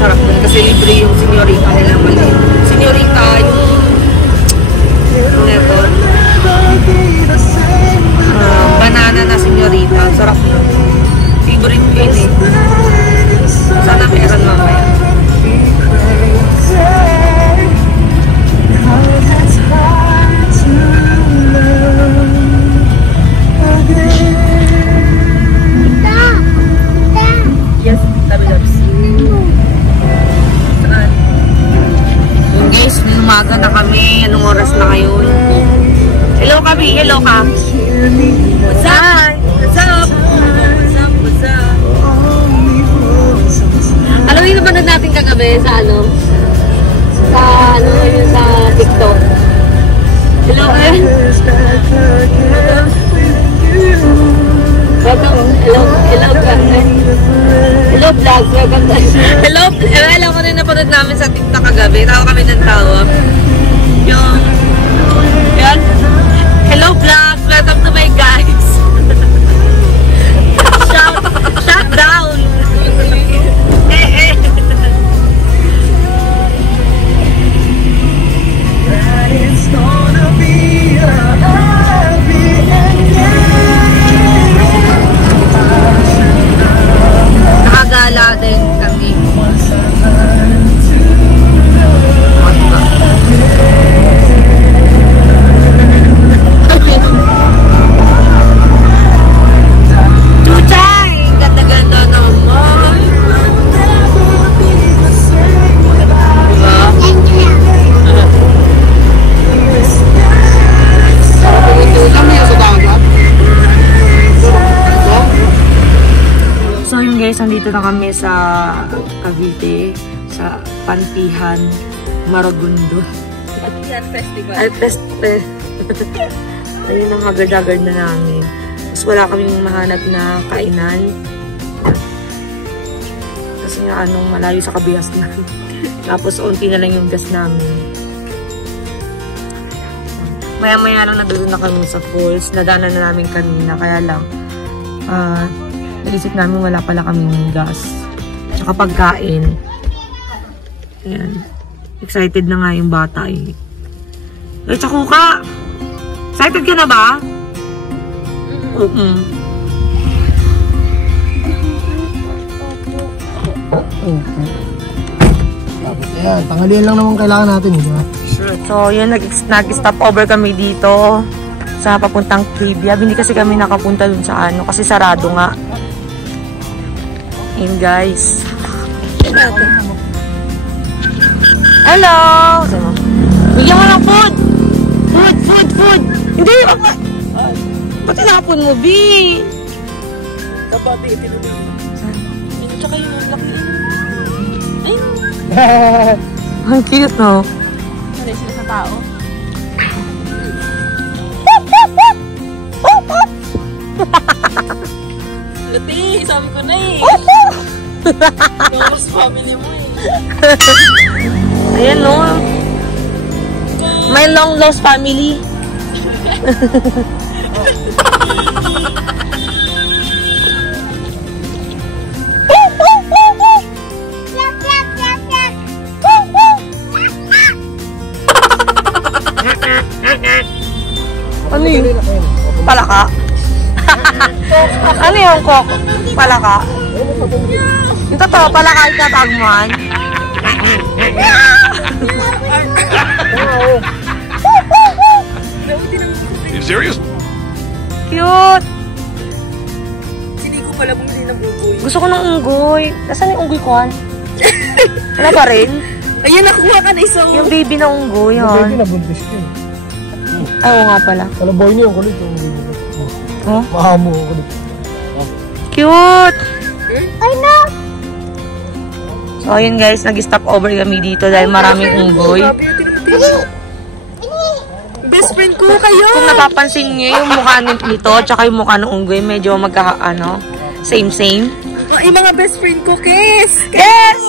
masarap dun kasi libre yung senyorita nila mali. Senyorita yung never. Banana na senyorita. Sarap dun. Favorite ko yun eh. Sana meron mamaya. Yes, tabi-labs. Saan? Yun guys, umaga na kami. Anong oras na ngayon? Hello kami, hello ka. What's up? What's up? What's up? What's up? Alam mo yung napanood natin kagabi sa ano? Sa ano yun sa TikTok. Hello ka? Hello vlog, welcome to... Hello, alam ko rin napanood namin sa TikTok kagabi. Tawa kami ng tawa. Yung... Yan. Hello vlog, welcome to my guys. Shut down. Nakagala din kami. Chuchay! Ganda-ganda naman. So yun guys, nandito na kami sa Cavite, sa Pantihan, Maragundo. Pantihan Festival. Ay, ayun ang hagard-hagard na namin. Tapos wala kaming mahanap na kainan. Kasi nga anong malayo sa kabihas na. Tapos unti na lang yung gas namin. Maya-maya lang nadoon na kami sa falls. Nadaanan na namin kanina, kaya lang naisip namin wala pala kaming gas. Tsaka pagkain. Ayan. Excited na nga yung bata eh. Ay, Chakuka! Excited ka na ba? Ayan, tanghalian lang naman kailangan natin, di ba? Sure. So, yun, nag-stop over kami dito sa papuntang Trivia. Hindi kasi kami nakapunta dun sa ano, kasi sarado nga. Ayan, guys. Hello! Bigyan mo ng food! Food! Hindi! Ba't tinapon mo, B? Kapati, itinuli. Ayun, tsaka yun, laki. Ayun. Ang cute, no? Hindi sila sa tao. Luti, sabi ko na eh. Yung family mo eh. Ayan, no? My long lost family. Ano yun? Palaka? Ano yung kok? Palaka? Yung totoo, palaka yung tatagmuhan? You serious? Cute! Hindi ko pala bumili ng unggoy. Gusto ko ng unggoy. Nasaan yung unggoy ko, Han? Wala pa rin? Ayun, nakuha ka na isang... Yung baby na unggoy, Yung Han. baby na buntis ko. Ay, oo nga pala. Alam boy niyo yung kulit. Yung baby ko. Oh? Mahamo yung kulit. Cute! Ay, no! So, ayun guys, nag-stop over kami dito dahil maraming unggoy. Best friend ko kayo! Kung napapansin niyo yung mukha nito, tsaka yung mukha ng unggoy, medyo same. Oh, yung mga best friend ko, Kes! Kes!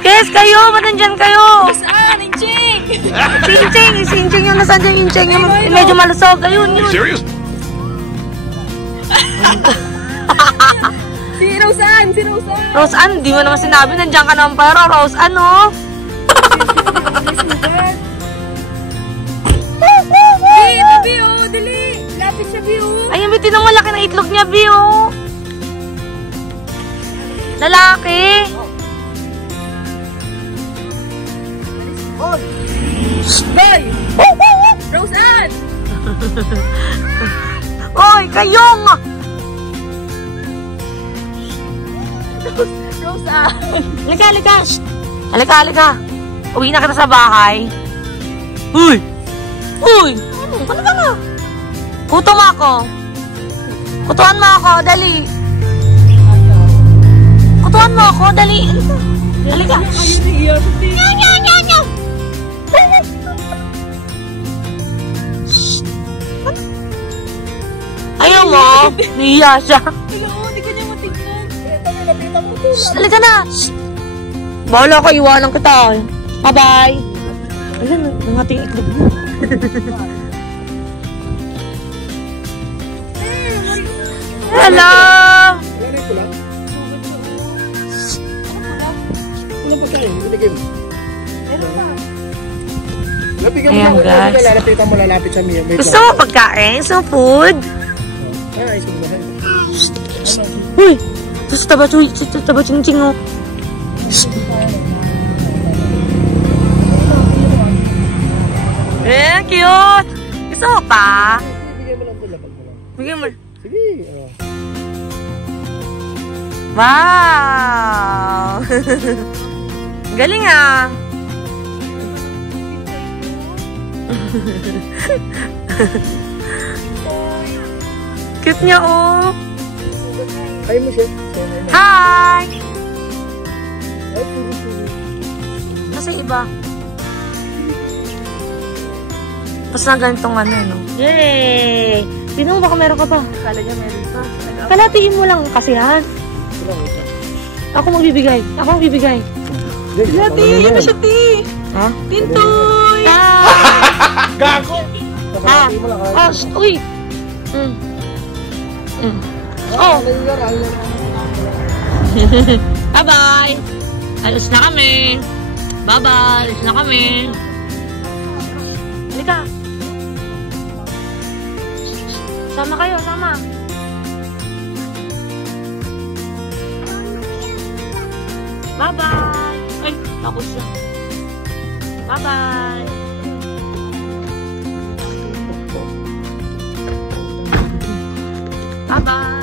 Kes, kayo! Manandyan kayo! Saan? Inching! Si Inching yung nasan dyan, Inching yung medyo malusog. Ayun, yun. Serious? Si Rose Ann! Si Rose Ann! Rose Ann, di mo naman sinabi. Nandiyan ka naman pero Rose Ann, oh. Bi, oh, dali! Lapit siya, Bi, oh! Ayun, Bi, tinang malaki na itlog niya, Bi, oh. Lalaki. Boy! Rose Ann! Oy, kayong! Rose Ann! Halika, halika. Shh. Halika, halika. Uwi na kita sa bahay. Uy! Uy! Ano ka na? Kuto mo ako. Kutuan mo ako, dali. Kutuan mo ako, dali. Halika. Halika. Nya, nya, nya, nya. Ayaw mo? Niya siya. Hello, hindi ka niya matignan. Lapitan mo to. Halika na. Bahala ka, iwanan kita. Bye-bye. Alam, nangating itlog mo. Hello! Wala pa kayo, binigay mo. Ayan, guys. Lalapitan mo, lalapit sa Mia. Gusto mo pagkain? Gusto mo food? Ay, subukan. Uy! Ito sa taba ching-ching, oh. Eh, cute! Gusto mo pa? Bigyan mo lang ito, lapag mo lang. Bigyan mo. Sige, oh. Wow! Galing, ah. Cute niya, oh. Ay mo siya. Hi! Ay, puro-puro. Nasa iba? Tapos na ganitong ano, no? Yay! Tingnan mo, baka meron ka pa. Kala niya meron pa. Kalatiin mo lang kasi, ha? Ako magbibigay. Ako magbibigay. Ti, ito siya, Ti. Ha? Tintoy! Gago! Ah! Pasalatin mo lang. Oh, uy! Oh! Bye-bye! Alos na kami! Bye-bye! Alos na kami! Halika! Sama kayo, sama! Bye-bye! Ay, takot siya. Bye-bye! Bye-bye!